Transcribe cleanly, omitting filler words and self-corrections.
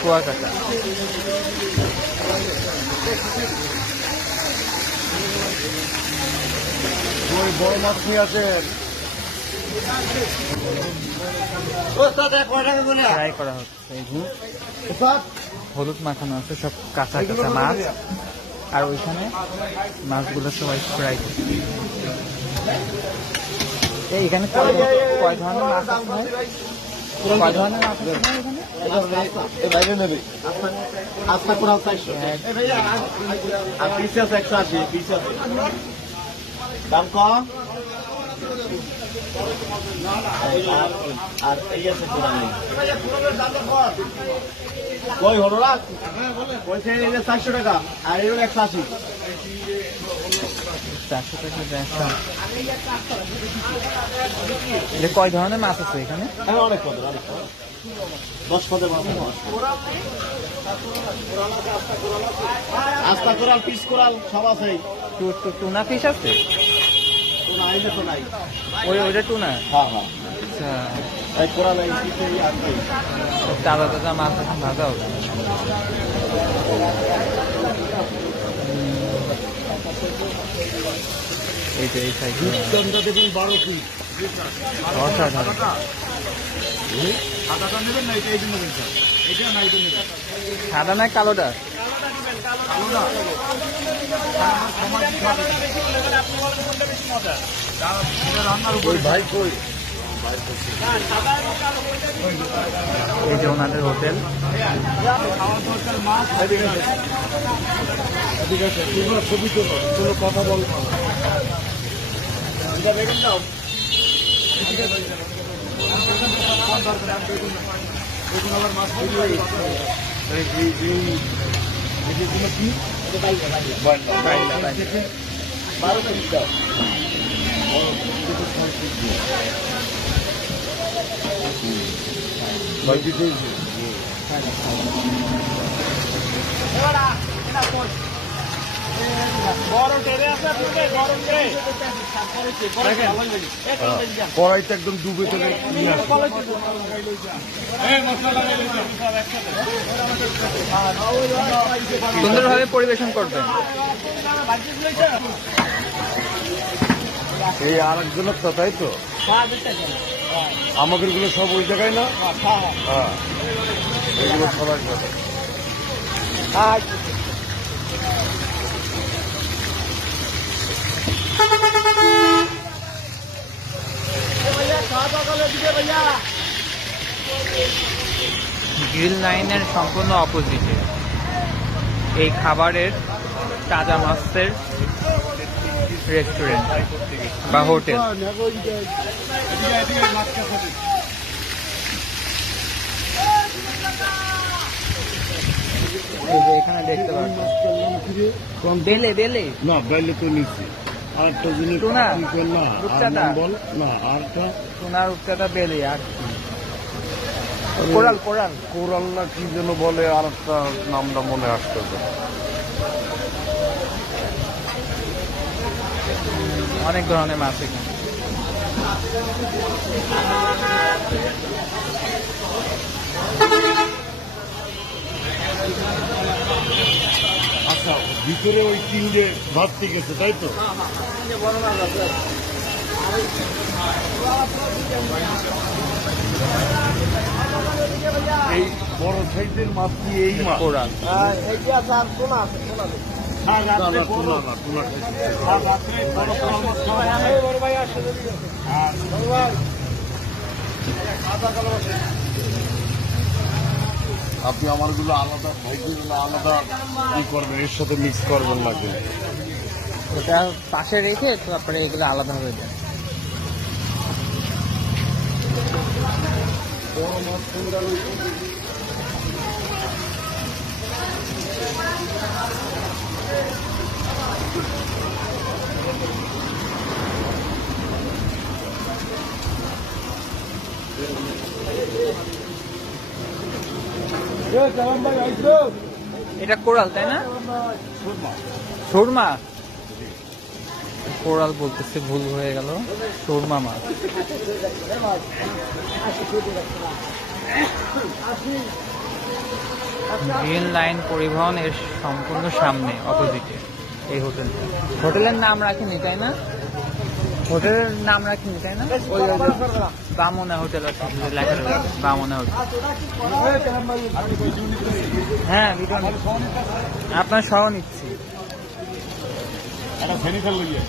কুয়াকাটা। বড় মাছ নিয়ে আছেন ফ্রাই করা হচ্ছে এই যে হলুদ মাখানো আছে, সব কাঁচা কাঁচা মাছ। আর ওইখানে মাছগুলো সবাই ফ্রাই করছে। এখানে কয় ধরনের মাছ আছে? কয় ধরনের মাছ আছে এখানে? বাইরে নেবে আস্তা কোরাল 400 আর পিস আছে 180 পিস আছে দাম কম। আর এই আছে কোরাল নেই কই হলো না কইছে 400 টাকা আর এর 180 400 টাকা দেখা। এটা কয় ধরনের মাছ আছে এখানে? অনেক পদের 10 পদের মাছ আস্তা কোরাল পিস কোরাল সব আছে। টুনা ফিশ আছে? টুনা আইলে তো নাই। ওইটা টুনা? হ্যাঁ হ্যাঁ। আচ্ছা, এই কোরাল এই পিসেই আছে। তাজা তাজা মাছ এখন ভাজা হবে। এই যে এই সাইড রূপচন্দা দেবেন 12 পিস অসাধারণ। সাদাটা নেবেন না এটা এই নেবেন স্যার এটা না এটা নেবেন সাদা না কালোটা? কালোটা ওই ভাই কই এই যে ওনাদের হোটেল। ঠিক আছে ছবি তো কোনো কথা বল বেগুন দাও ঠিক আছে বেগুন আবার মাছ কি 12 পিস দাও কড়াইটা একদম ডুবে চলে সুন্দরভাবে পরিবেশন করবেন। এই আর একজনের তো তাই তো আমাদের গুলো সব ওই জায়গায় না। হ্যাঁ এগুলো সবাই করে গ্রিল লাইনের সম্পূর্ণ অপোজিটে এই খাবারের তাজা মাছের রেস্টুরেন্ট বা হোটেল। এখানে দেখতে পাচ্ছেন বেলে বেলে না বেলে তো নিচ্ছি আর একটা জিনিস টুনা, না রূপচাঁদা বল না আর একটা টুনার রূপচাঁদা বেলে আর কোরাল কোরাল কোরাল না কি যেন বলে আর একটা নামটা মনে আসতেছে। অনেক ধরনের মাছ এখানে। আচ্ছা ভিতরে ওই তিনটে ভাত ঠিক আছে তাই তো এই বড় সাইজের মাছ কি এই মাছ কোরাল আপনি আমার গুলো আলাদা ভাইগুলো আলাদা ই করবেন এর সাথে মিক্স করবেন না কিন্তু ওটা পাশে রেখে তারপরে এগুলো আলাদা হয়ে যায়। এটা কোরাল তাই না? সুরমা। কোরাল বলতেছে ভুল হয়ে গেল, সুরমা মাছ। গ্রিন লাইন পরিবহন এর সম্পূর্ণ সামনে অপোজিটে এই হোটেলটা। হোটেলের নাম রাখিনি তাই না? হোটেলের নাম রাখিনি তাই না? বামনা হোটেল আছে যে লেখা রয়েছে, বামনা হোটেল। হ্যাঁ ভিডিও আপনার সহ নিচ্ছি। একটা ফেনি খেল লইয়ে